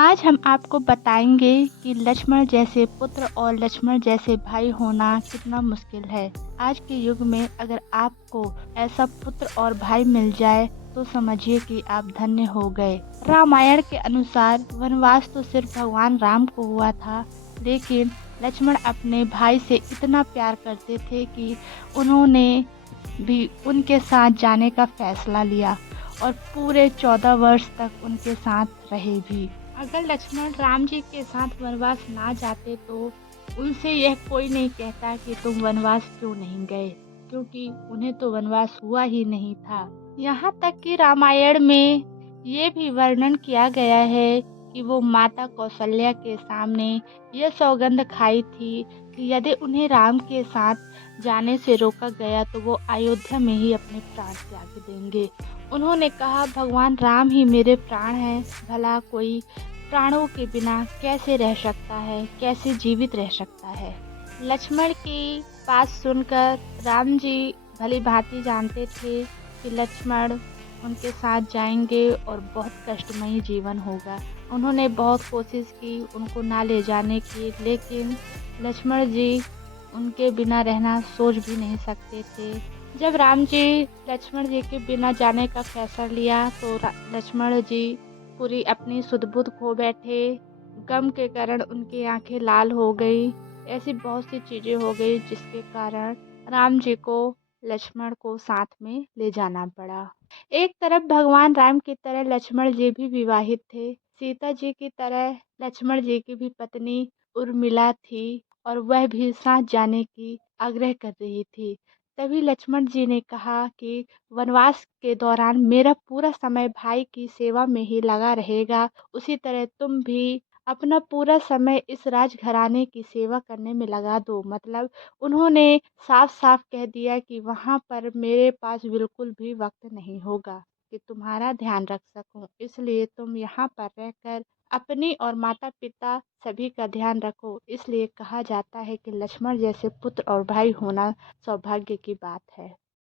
आज हम आपको बताएंगे कि लक्ष्मण जैसे पुत्र और लक्ष्मण जैसे भाई होना कितना मुश्किल है। आज के युग में अगर आपको ऐसा पुत्र और भाई मिल जाए तो समझिए कि आप धन्य हो गए। रामायण के अनुसार वनवास तो सिर्फ भगवान राम को हुआ था, लेकिन लक्ष्मण अपने भाई से इतना प्यार करते थे कि उन्होंने भी उनके साथ जाने का फैसला लिया और पूरे 14 वर्ष तक उनके साथ रहे भी। अगर लक्ष्मण राम जी के साथ वनवास ना जाते तो उनसे यह कोई नहीं कहता कि तुम वनवास क्यों नहीं गए, क्योंकि उन्हें तो वनवास हुआ ही नहीं था। यहाँ तक कि रामायण में ये भी वर्णन किया गया है कि वो माता कौशल्या के सामने यह सौगंध खाई थी कि यदि उन्हें राम के साथ जाने से रोका गया तो वो अयोध्या में ही अपने प्राण त्याग देंगे। उन्होंने कहा, भगवान राम ही मेरे प्राण हैं, भला कोई प्राणों के बिना कैसे रह सकता है, कैसे जीवित रह सकता है। लक्ष्मण की बात सुनकर राम जी भली भांति जानते थे कि लक्ष्मण उनके साथ जाएंगे और बहुत कष्टमयी जीवन होगा। उन्होंने बहुत कोशिश की उनको ना ले जाने की, लेकिन लक्ष्मण जी उनके बिना रहना सोच भी नहीं सकते थे। जब राम जी लक्ष्मण जी के बिना जाने का फैसला लिया तो लक्ष्मण जी पूरी अपनी सुध-बुध खो बैठे। गम के कारण उनकी आंखें लाल हो गई। ऐसी बहुत सी चीजें हो गई जिसके कारण राम जी को लक्ष्मण को साथ में ले जाना पड़ा। एक तरफ भगवान राम की तरह लक्ष्मण जी भी विवाहित थे। सीता जी की तरह लक्ष्मण जी की भी पत्नी उर्मिला थी और वह भी साथ जाने की आग्रह कर रही थी। तभी लक्ष्मण जी ने कहा कि वनवास के दौरान मेरा पूरा समय भाई की सेवा में ही लगा रहेगा, उसी तरह तुम भी अपना पूरा समय इस राजघराने की सेवा करने में लगा दो। मतलब उन्होंने साफ-साफ कह दिया कि वहाँ पर मेरे पास बिल्कुल भी वक़्त नहीं होगा कि तुम्हारा ध्यान रख सकूँ। इसलिए तुम यहाँ पर रहकर अपनी और माता-पिता सभी का ध्यान रखो। इसलिए कहा जाता है कि लक्ष्मण जैसे पुत्र और भाई होना सौभाग्य की बात है।